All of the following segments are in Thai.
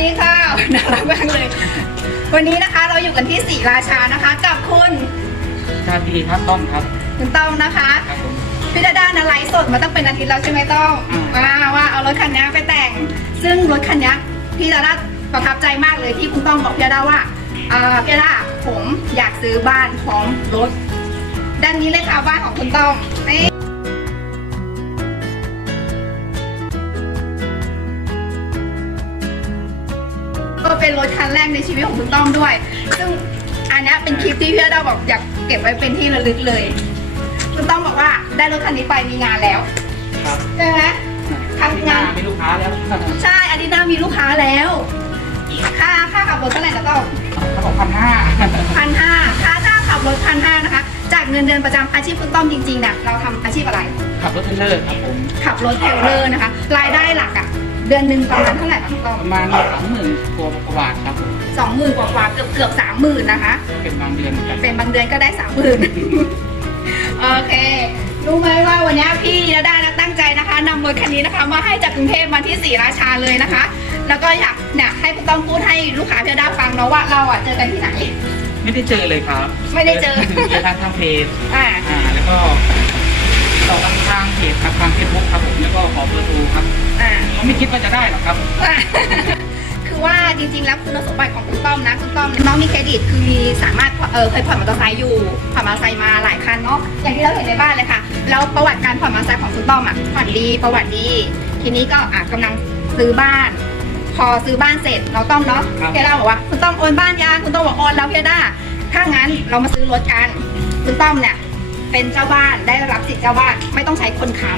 ดีค่ะน่ารักมากเลย วันนี้นะคะเราอยู่กันที่ศรีราชานะคะ กับคุณชาดีครับต้อมครับคุณต้อมนะคะ ครับผมพี่ดาด้านะไลฟ์สดมาตั้งเป็นอาทิตย์แล้วใช่ไหมต้อมอืมว่าว่าเอารถคันนี้ไปแต่ง ซึ่งรถคันนี้พี่ดาด้าประทับใจมากเลยที่คุณต้อมบอกพี่ดาด้าว่าเอ่อพี่ดาด้าผมอยากซื้อบ้านพร้อมรถด้านนี้เลยค่ะบ้านของคุณต้อมนี่ เป็นรถคันแรกในชีวิตของคุณต้อมด้วย ซึ่งอันเนี้ยเป็นคลิปที่พี่ดาด้าบอกอยากเก็บไว้เป็นที่ระลึกเลย คุณต้อมบอกว่าได้รถคันนี้ไปมีงานแล้วครับใช่ไหมทำงานมีลูกค้าแล้วใช่อาดิดามีลูกค้าแล้ว ค่าค่าขับรถเท่าไหร่ก็ต้องเขาบอกพันห้าพันห้าค่าจ้างขับรถพันห้านะคะ จากเงินเดือนประจำอาชีพคุณต้อมจริงๆเนี่ยเราทำอาชีพอะไร ขับรถเทรลเลอร์ครับผมขับรถเทรลเลอร์นะคะ รายได้หลักอะ เดือนหนึ่งประมาณเท่าไหร่คะคุณต้อมประมาณสองหมื่นกว่าบาทครับผมสองหมื่นกว่าๆเกือบเกือบสามหมื่นนะคะ เป็นบางเดือนเหมือนกันเป็นบางเดือนก็ได้สามหมื่นโอเค รู้ไหมว่าวันนี้พี่ดาด้านะตั้งใจนะคะนำรถคันนี้นะคะ มาให้จากกรุงเทพมาที่ศรีราชาเลยนะคะ แล้วก็อยากเนี่ยให้คุณต้องพูดให้ลูกค้าพี่ดาด้าฟังเนาะว่าเราอะเจอกันที่ไหน ไม่ได้เจอเลยครับไม่ได้เจอ เจอทางทางเพจอ่า อ่าแล้วก็ ต่อทางทางเพจครับทางเฟซบุ๊กครับผมแล้วก็ขอเบอร์โทรครับอ่าเขาไม่คิดว่าจะได้หรอกครับอ่าคือว่าจริงๆ แล้วคุณสมบัติของคุณต้อมนะคุณต้อมน้องมีเครดิตคือมีสามารถเออเคยผ่อนมอเตอร์ไซค์อยู่ผ่อนมอเตอร์ไซค์มาหลายคันเนาะอย่างที่เราเห็นในบ้านเลยค่ะ แล้วประวัติการผ่อนมอเตอร์ไซค์ของคุณต้อมอะผ่อนดีประวัติดี ทีนี้ก็อะกำลังซื้อบ้าน พอซื้อบ้านเสร็จเราต้อมเนาะครับ เพียด้าบอกว่าคุณต้อมโอนบ้านยังคุณต้อมบอกโอนแล้วเพียด้าถ้างั้นเรามาซื้อรถกัน คุณต้อมเนี่ย เป็นเจ้าบ้านได้รับสิทธิ์เจ้าบ้านไม่ต้องใช้คนค้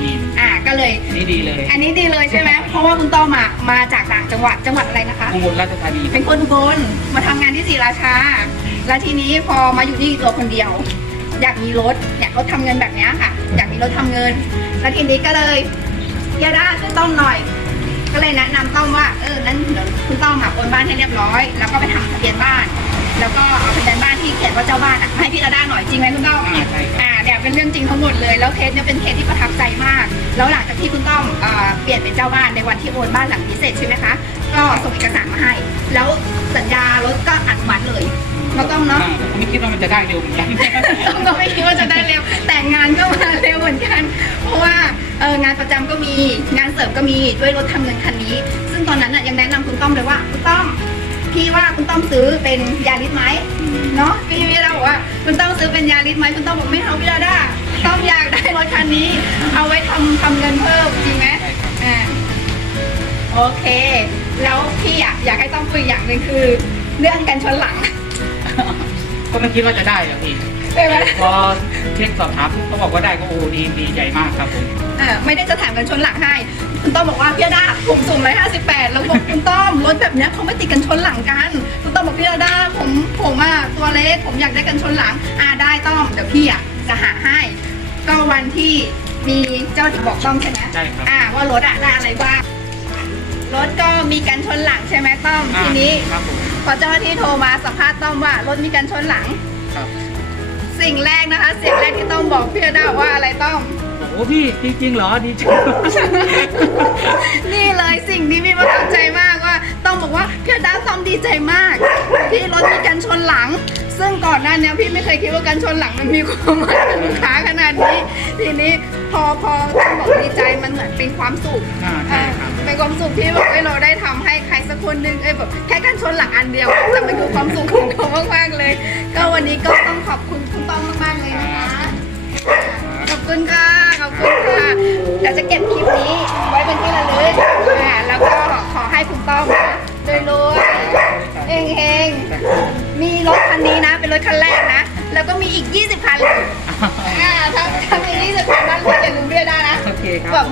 นี่ำอะก็เลย นี่ดีเลยอันนี้ดีเลยใช่ไหมเพราะว่าคุณต้อมมามาจากต่างจังหวัดจังหวัดอะไรนะคะ อุบลราชธานีเป็นคนอุบลมาทำงานที่ศรีราชา แล้วทีนี้พอมาอยู่ที่ตัวคนเดียว อยากมีรถอยากรถทำเงินแบบเนี้ยค่ะ อยากมีรถทำเงิน แล้วทีนี้ก็เลยยาด้าช่วยต้อมหน่อย ก็เลยแนะนำต้อมว่าเออนั้นเดี๋ยวคุณต้อมอะโอนบ้านให้เรียบร้อย แล้วก็ไปทำทะเบียนบ้าน แล้วก็เอาทะเบียนบ้านที่เขียนว่าเจ้าบ้านอะมาให้พี่ดาด้าหน่อยจริงไหมคุณต้อมอ่าใช่ครับ อ่าเนี่ยเป็นเรื่องจริงทั้งหมดเลยแล้วเคสเนี่ยเป็นเคสที่ประทับใจมาก แล้วหลังจากที่คุณต้อมเอ่อเปลี่ยนเป็นเจ้าบ้านในวันที่โอนบ้านหลังนี้เสร็จใช่ไหมคะก็ส่งเอกสารมาให้ แล้วสัญญารถก็อนุมัติเลยเราต้องเนาะอ่าไม่คิดว่ามันจะได้เร็วเหมือนกัน ต้องก็ไม่คิดว่าจะได้เร็ว แต่งงานก็มาเร็วเหมือนกัน เพราะว่าเอองานประจำก็มีงานเสริมก็มีด้วยรถทำเงินคันนี้ ซึ่งตอนนั้นน่ะยังแนะนำคุณต้อมเลยว่าคุณต้อม พี่ว่าคุณต้องซื้อเป็นยาลิสไหมเนาะพี่วิราบอกว่า คุณต้องซื้อเป็นยาลิสไหมคุณต้องบอกไม่เอาพี่ดาด้าต้องอยากได้รถคันนี้ เอาไว้ทำทำเงินเพิ่มจริงไหมอ่าโอเค แล้วพี่อยากอยากให้ต้องคุยอย่างหนึ่งคือ เรื่องกันชนหลัง ก็ไม่คิดว่าจะได้หรอกพี่ ช่ไหมพอเช็คสอบถามเขาบอกว่าได้ก็โอ้ดีดีใจมากครับผมอ่าไม่ได้จะแถมกันชนหลังให้ คุณต้อมบอกว่าพี่ดาด้าผมสูงร้อยห้าสิบแปดแล้วบอกคุณต้อมรถแบบเนี้ยเขาไม่ติดกันชนหลังกันคุณต้อมบอกพี่ดาด้าผมผมอะตัวเล็กผมอยากได้กันชนหลังอ่าได้ต้อมเดี๋ยวพี่อะจะหาให้ ก็วันที่มีเจ้าที่บอกต้อมใช่ไหมใช่ครับ อ่าว่ารถอะได้อะไรบ้างรถก็มีกันชนหลังใช่ไหมต้อมอ่าทีนี้ ครับผมพอเจ้าหน้าที่โทรมาสัมภาษณ์ต้อมว่ารถมีกันชนหลัง ครับ สิ่งแรกนะคะ สิ่งแรกที่ต้อมบอกพี่ดาว่าอะไรต้อมโอ้พี่จริงๆเหรอดีจัง นี่เลยสิ่งที่พี่ประทับใจมากว่า ต้องบอกว่าพี่ดาต้อมดีใจมาก ที่รถมีกันชนหลัง ซึ่งก่อนหน้านี้พี่ไม่เคยคิดว่ากันชนหลังมันมีความหมายกับลูกค้าขนาดนี้ ทีนี้พอพอต้องบอกดีใจมันเหมือนเป็นความสุขอ่าใช่ครับ เป็นความสุขที่แบบเอ้ยเราได้ทำให้ใครสักคนหนึ่งเอ้ยแบบแค่กันชนหลัง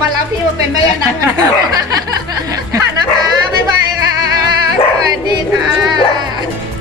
มารับพี่มาเป็นแม่ยานักคะนะคะ บ๊ายบายค่ะ สวัสดีค่ะ